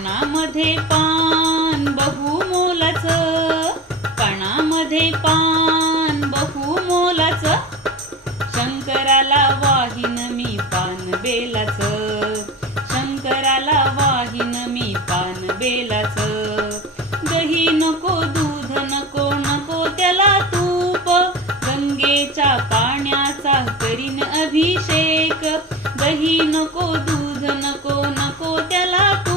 पानामध्ये पान बहुमोलाच. पानामध्ये पान बहुमोलाच. शंकराला वाहिन मी पान बेलाच. शंकराला वाहिन मी पान बेलाच. दही नको दूध नको नको त्याला तूप. गंगेच्या पाण्याचा करीन अभिषेक. दही नको दूध नको नको त्याला तूप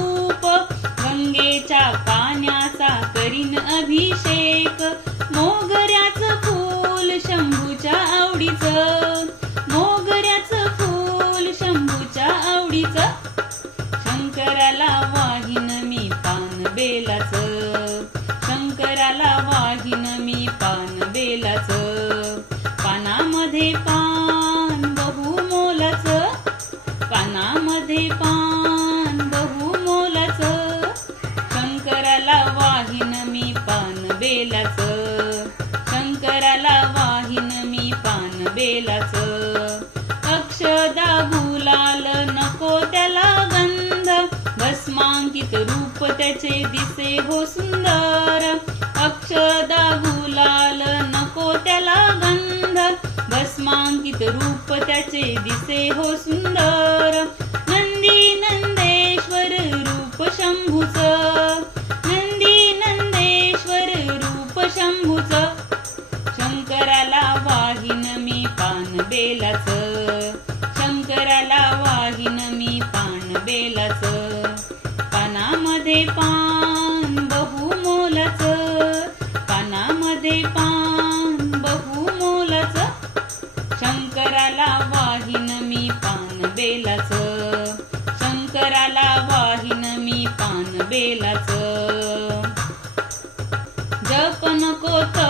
गंगेच्या पाण्याचा करीन अभिषेक. मोगऱ्याच फूल शंभूच्या आवडीच. मोगऱ्याच फूल शंभूच्या आवडीच. शंकराला वाहिन मी पान बेलाच. शंकराला वाहिन मी पान बेलाच. पानामध्ये पान बहुमोलाच. पानामध्ये पान त्याचे दिसे हो सुंदर. अक्षदा गुलाल नको त्याला गंध. भस्मांकित रूप त्याचे दिसे हो सुंदर. नंदी नंदेश्वर रूप शंभूच. नंदी नंदेश्वर रूप शंभूच. शंकराला वाहिन मी पान बेलाच. शंकराला वाहिन मी पान बेलाच. पानामध्ये पान बहुमोलाच पानामध्ये पान बहुमोलाच शंकराला वाहिन मी पान बेलाच शंकराला वाहिन मी पान बेलाच. जप नको तप नको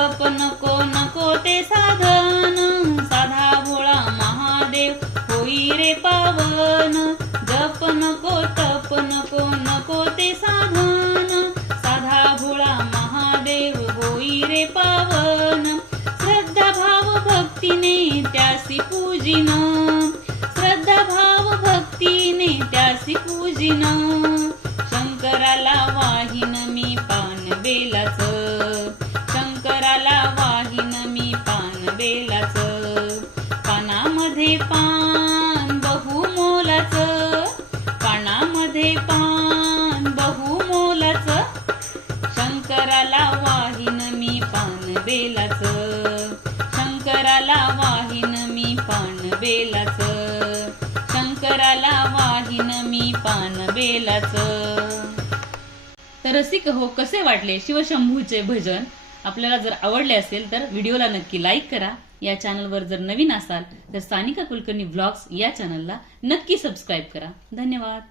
पूजिन। श्रद्धा भाव भक्तीने त्यासी पूजिन। शंकराला वाहिन मी पान बेलाच। शंकराला वाहिन मी पान बेलाच। पानामध्ये पान बहु मोलाच पानामध्ये पान बहु मोलाच शंकराला वाहिन मी पान बेलाच। शंकराला वाहिन बेलाच. शंकराला वाहिन मी पान बेलाच. तर रसिक हो कसे वाटले शिवशंभूचे भजन? आपल्याला जर आवडले असेल तर व्हिडिओला नक्की लाईक करा. या चॅनलवर जर नवीन असाल तर सानिका कुलकर्णी ब्लॉग्स या चॅनलला नक्की सबस्क्राईब करा. धन्यवाद.